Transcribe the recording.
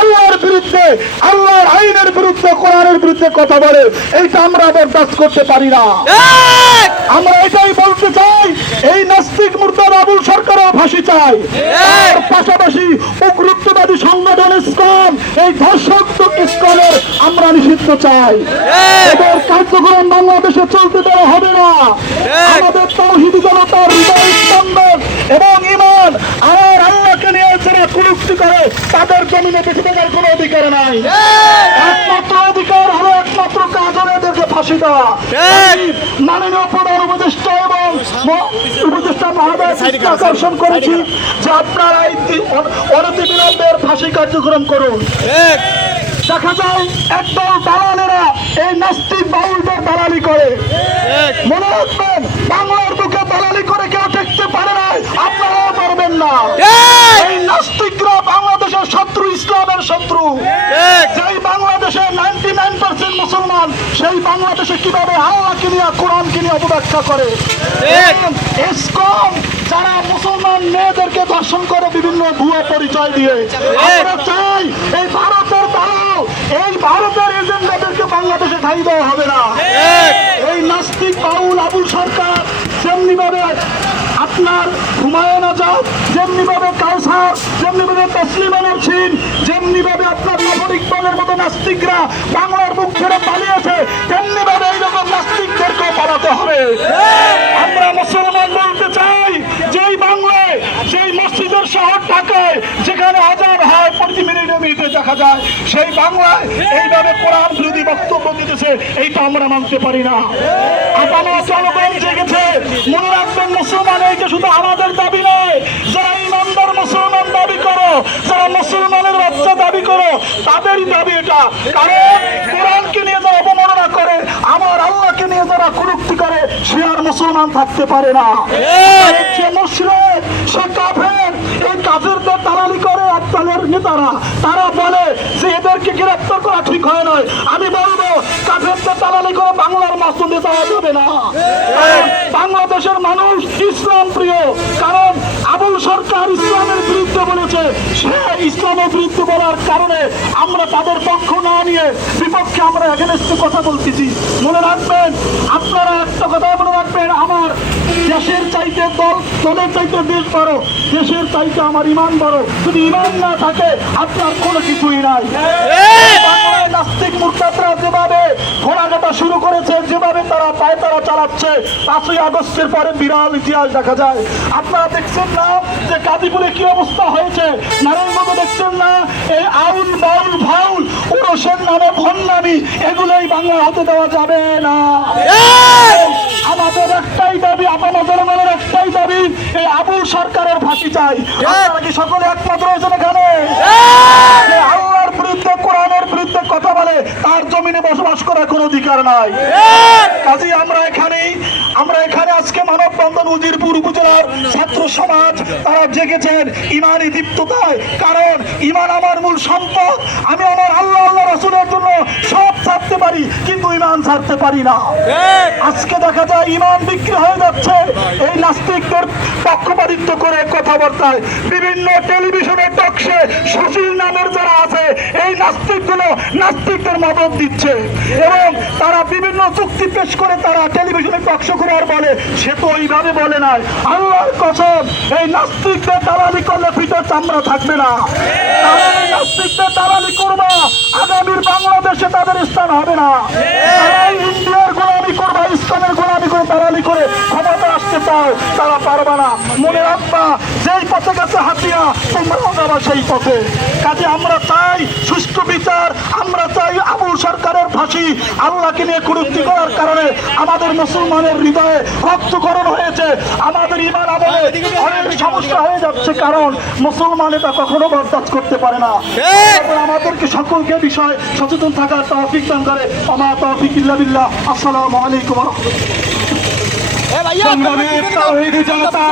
আল্লাহর বিরুদ্ধে আল্লাহর আইনের বিরুদ্ধে কোরআনের বিরুদ্ধে কথা বলে এইটা আমরা বরদাস্ত করতে পারি না। আমরা এটাই বলতে চাই এই নাস্তিক মুর্তাদ আবুল সরকারও ফাঁসি চাই তার পাশাপাশি উগ্রত্ববাদী সংগঠন ইসলাম এই ধর্ষক ইসলামের আমরা নিষিদ্ধ চাই। এদের কার্যক্রম বাংলাদেশে চলতে দেওয়া হবে না। আমাদের তৌহিদ জনতার হৃদয় স্পন্দন এবং ইমান আমার আল্লাহকে নিয়ে যারা কুলুক্তি করে জমিনে বেঁচে কোনো অধিকার নাই। একমাত্র অধিকার হলো একমাত্র কাজ এদেরকে ফাঁসি দেওয়া। মাননীয় প্রধান উপদেষ্টা এবং উপদেষ্টা মহোদয় আকর্ষণ করেছি যে আপনারা এই অনতিবিলম্বের ফাঁসি কার্যক্রম করুন। দেখা যায় একদল দালালেরা এই নাস্তিক বাউলদের দালালি করে। মনে রাখবেন বাংলার বুকে দালালি করে কেউ ঠেকতে পারে না আপনারাও পারবেন না এই নাস্তিকরা বাংলাদেশের শত্রু ইসলামের শত্রু। যেই বাংলাদেশে নাইনটি নাইন পার্সেন্ট মুসলমান সেই বাংলাদেশে কীভাবে আল্লাহকে নিয়ে কোরআনকে নিয়ে অপব্যাখ্যা করে? এসকম যারা মুসলমান মেয়েদেরকে দর্শন করে বিভিন্ন ভুয়া পরিচয় দিয়ে। আমরা চাই এই ভারতের দালাল এই ভারতের এজেন্ডাদেরকে বাংলাদেশে ঠাই দেওয়া হবে না। এই নাস্তিক বাউল আবুল সরকার যেমনি ভাবে আপনার হুমায়ুন আজাদ যেমনি ভাবে কাউসার যেমনি ভাবে তসলিমা নরসিন যেমনি ভাবে আপনার নবর ইকবালের মতো নাস্তিকরা বাংলার মুখ ছেড়ে পালিয়েছে, তেমনি ভাবে এইরকম নাস্তিকদেরকেও পালাতে হবে। আমরা মুসলমান বলতে চাই, যেই বাংলায় সেই মসজিদের শহর ঢাকায়, যেখানে আজান হয় প্রতি মিনিটে মিনিটে দেখা যায়, সেই বাংলায় এইভাবে কোরআন বিরোধী বক্তব্য দিতেছে, এইটা আমরা মানতে পারি না। আপনারা জনগণ জেগেছে, মনে রাখবেন মুসলমান এইটা শুধু আমাদের দাবি নয়, যারা ইমানদার মুসলমান দাবি করো যারা মুসলমানের বাচ্চা দাবি করো তাদেরই দাবি এটা। কারণ কোরআনকে নিয়ে যারা অবমাননা করে আমার আল্লাহকে নিয়ে যারা কুরুক্তি করে সে আর মুসলমান থাকতে পারে না। সে মুশরিক সে কাফের এই কাফেরদের দালালি করে আপনাদের নেতারা। তারা বলে যে এদেরকে গ্রেফতার করা ঠিক হয় নয় আমি বলব কাফেরদের দালালি করে বাংলার মাসুদে যাওয়া যাবে না। বাংলাদেশের মানুষ ইসলাম প্রিয়। কারণ আবুল সরকার ইসলামের বিরুদ্ধে বলেছে সে ইসলামের বিরুদ্ধে বলার কারণে আমরা তাদের পক্ষ না নিয়ে বিপক্ষে আমরা এখানে কথা বলতেছি। মনে রাখবেন আপনারা একটা কথা মনে রাখবেন আমার দেশের চাইতে দল দলের চাইতে দেশ বড় দেশের চাইতে আমার ইমান বড়। যদি ইমান না থাকে আপনার কোনো কিছুই নাই। নাস্তিক মুরতাদরা যেভাবে তারা পায় তারা চালাচ্ছে। পাঁচই আগস্টের পরে বিরাল ইতিহাস দেখা যায়। আপনারা দেখছেন না যে গাজীপুরে কি অবস্থা হয়েছে? নারায়ণগঞ্জে দেখছেন না? এই আউল বাউল ভাউল ওরসের নামে ভন্ডামি এগুলোই বাংলা হতে দেওয়া যাবে না। আমাদের একটাই দাবি আপনাদের জনগণের একটাই দাবি এই আবুল সরকারের ফাঁসি চাই। আপনারা কি সকলে একমত রয়েছেন এখানে যে আল্লাহর বিরুদ্ধে কোরআনের বিরুদ্ধে কথা বলে তার জমিনে বসবাস অধিকার নাই। কাজে, আমরা এখানে আমরা এখানে আজকে মানববন্ধন উজিরপুর উপজেলার ছাত্র সমাজ, তারা জেগেছেন ইমানই দীপ্ততায়। কারণ, ইমান আমার মূল সম্পদ। আমি আমার আল্লাহ আল্লাহ রসুলের জন্য সব ছাড়তে পারি কিন্তু ইমান ছাড়তে পারি না। আজকে দেখা যায় ইমান বিক্রি হয়ে যাচ্ছে। এই নাস্তিকদের পক্ষপাতিত্ব করে কথাবার্তায় বিভিন্ন টেলিভিশনের টকশে সুশীল নামের যারা আছে এই নাস্তিকগুলো নাস্তিকদের মদত দিচ্ছে। এবং তারা বিভিন্ন চুক্তি পেশ করে তারা টেলিভিশনে টকশো করে আর বলে সে তো ওইভাবে বলে নাই। আল্লাহর কসম এই নাস্তিকদের দালালি করলে পিঠের চামড়া থাকবে না। নাস্তিকদের দালালি করবা আগামীর বাংলাদেশে তাদের স্থান হবে না। তারা ইন্ডিয়ার গোলামি করবা ইসলামের গোলামি করে দালালি করে। চাও, তারা পারবে না। মনে রাখবা, যেই পথে গেছে হাতিয়া তোমরাও যাবা সেই পথে। কাজে আমরা চাই সুষ্ঠু বিচার, আমরা চাই আবু সরকারের ফাঁসি। আল্লাহকে নিয়ে কুরুক্তি করার কারণে আমাদের মুসলমানের হৃদয়ে রক্তকরণ হয়েছে। আমাদের ইমান আমলে অনেক সমস্যা হয়ে যাচ্ছে, কারণ মুসলমান এটা কখনো বরদাস্ত করতে পারে না। আমাদেরকে সকলকে বিষয় সচেতন থাকার তৌফিক দান করে। আমা তৌফিক ইল্লা বিল্লাহ। আসসালামু আলাইকুম রাহমাতুল্লাহ। সংগ্রামের তাওহীদি জনতা